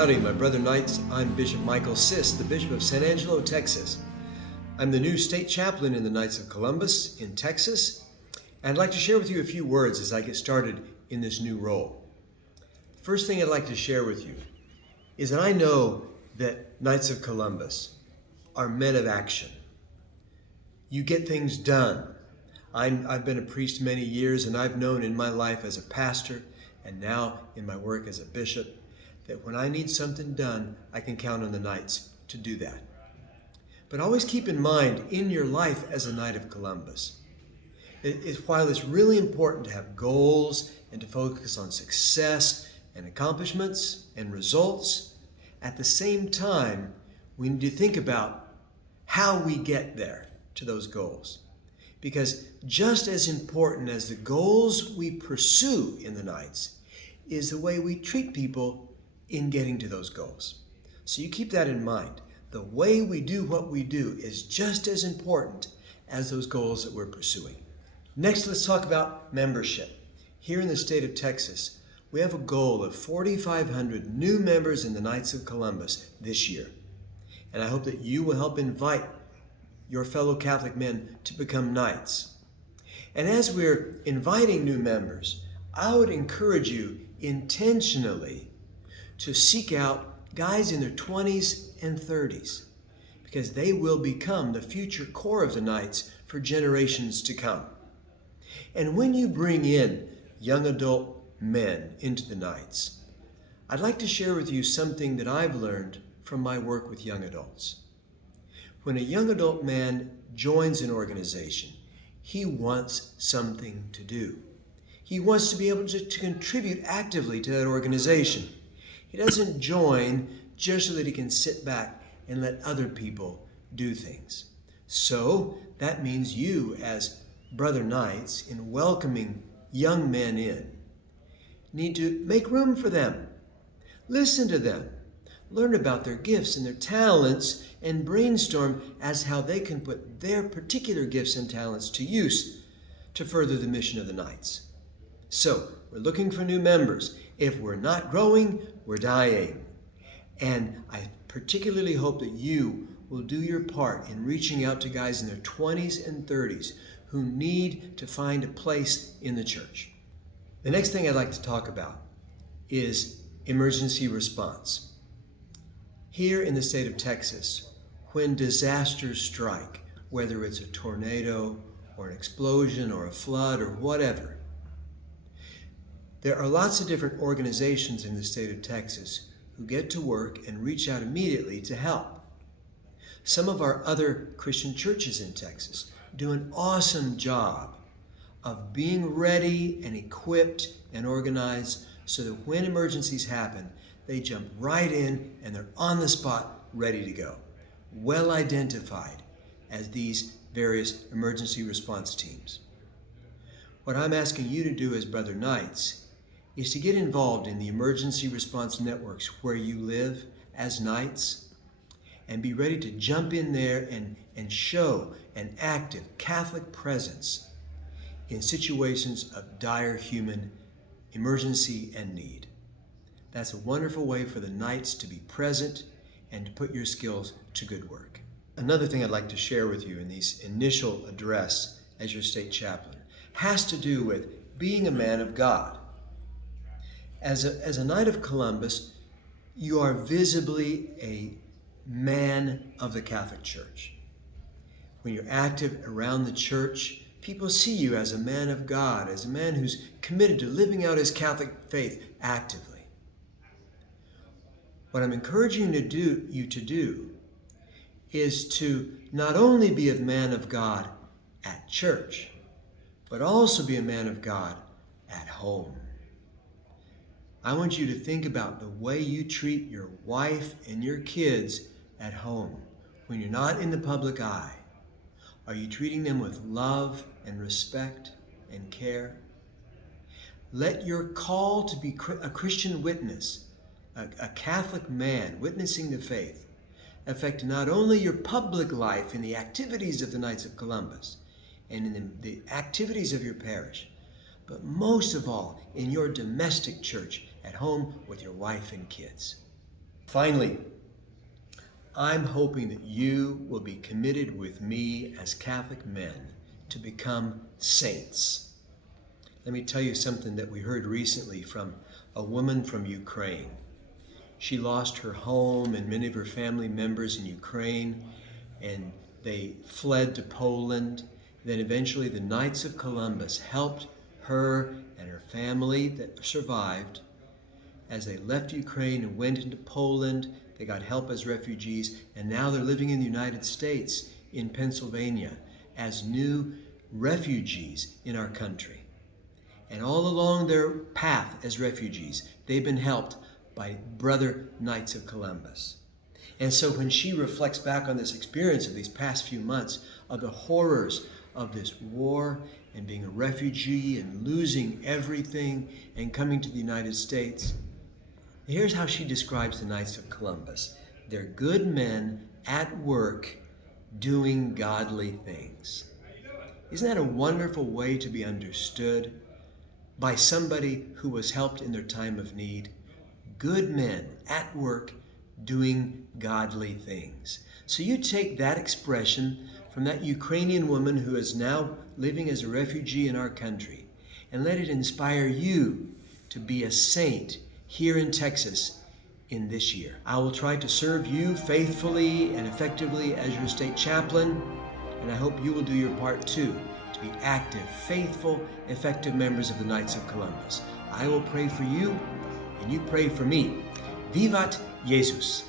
Howdy, my brother knights. I'm Bishop Michael Siss, the Bishop of San Angelo, Texas. I'm the new state chaplain in the Knights of Columbus in Texas, and I'd like to share with you a few words as I get started in this new role. The first thing I'd like to share with you is that I know that Knights of Columbus are men of action. You get things done. I've been a priest many years, and I've known in my life as a pastor and now in my work as a bishop that when I need something done, I can count on the Knights to do that. But always keep in mind, in your life as a Knight of Columbus, while it's really important to have goals and to focus on success and accomplishments and results, at the same time, we need to think about how we get there to those goals. Because just as important as the goals we pursue in the Knights is the way we treat people in getting to those goals. So you keep that in mind. The way we do what we do is just as important as those goals that we're pursuing. Next, let's talk about membership. Here in the state of Texas, we have a goal of 4,500 new members in the Knights of Columbus this year. And I hope that you will help invite your fellow Catholic men to become Knights. And as we're inviting new members, I would encourage you intentionally to seek out guys in their 20s and 30s, because they will become the future core of the Knights for generations to come. And when you bring in young adult men into the Knights, I'd like to share with you something that I've learned from my work with young adults. When a young adult man joins an organization, he wants something to do. He wants to be able to contribute actively to that organization. He doesn't join just so that he can sit back and let other people do things. So that means you, as brother Knights, in welcoming young men in, need to make room for them. Listen to them. Learn about their gifts and their talents and brainstorm as how they can put their particular gifts and talents to use to further the mission of the Knights. So, we're looking for new members. If we're not growing, we're dying. And I particularly hope that you will do your part in reaching out to guys in their 20s and 30s who need to find a place in the church. The next thing I'd like to talk about is emergency response. Here in the state of Texas, when disasters strike, whether it's a tornado or an explosion or a flood or whatever, there are lots of different organizations in the state of Texas who get to work and reach out immediately to help. Some of our other Christian churches in Texas do an awesome job of being ready and equipped and organized so that when emergencies happen, they jump right in and they're on the spot, ready to go. Well identified as these various emergency response teams. What I'm asking you to do as Brother Knights is to get involved in the emergency response networks where you live as Knights and be ready to jump in there and show an active Catholic presence in situations of dire human emergency and need. That's a wonderful way for the Knights to be present and to put your skills to good work. Another thing I'd like to share with you in this initial address as your state chaplain has to do with being a man of God. As a Knight of Columbus, you are visibly a man of the Catholic Church. When you're active around the church, people see you as a man of God, as a man who's committed to living out his Catholic faith actively. What I'm encouraging you to do is to not only be a man of God at church, but also be a man of God at home. I want you to think about the way you treat your wife and your kids at home when you're not in the public eye. Are you treating them with love and respect and care? Let your call to be a Christian witness, a Catholic man witnessing the faith, affect not only your public life in the activities of the Knights of Columbus and in the activities of your parish, but most of all in your domestic church at home with your wife and kids. Finally, I'm hoping that you will be committed with me as Catholic men to become saints. Let me tell you something that we heard recently from a woman from Ukraine. She lost her home and many of her family members in Ukraine, and they fled to Poland. Then eventually the Knights of Columbus helped her and her family that survived. As they left Ukraine and went into Poland, they got help as refugees, and now they're living in the United States, in Pennsylvania, as new refugees in our country. And all along their path as refugees, they've been helped by brother Knights of Columbus. And so when she reflects back on this experience of these past few months, of the horrors of this war and being a refugee and losing everything and coming to the United States, here's how she describes the Knights of Columbus. They're good men at work doing godly things. Isn't that a wonderful way to be understood by somebody who was helped in their time of need? Good men at work doing godly things. So you take that expression from that Ukrainian woman who is now living as a refugee in our country, and let it inspire you to be a saint here in Texas in this year. I will try to serve you faithfully and effectively as your state chaplain, and I hope you will do your part too, to be active, faithful, effective members of the Knights of Columbus. I will pray for you, and you pray for me. Vivat Jesus!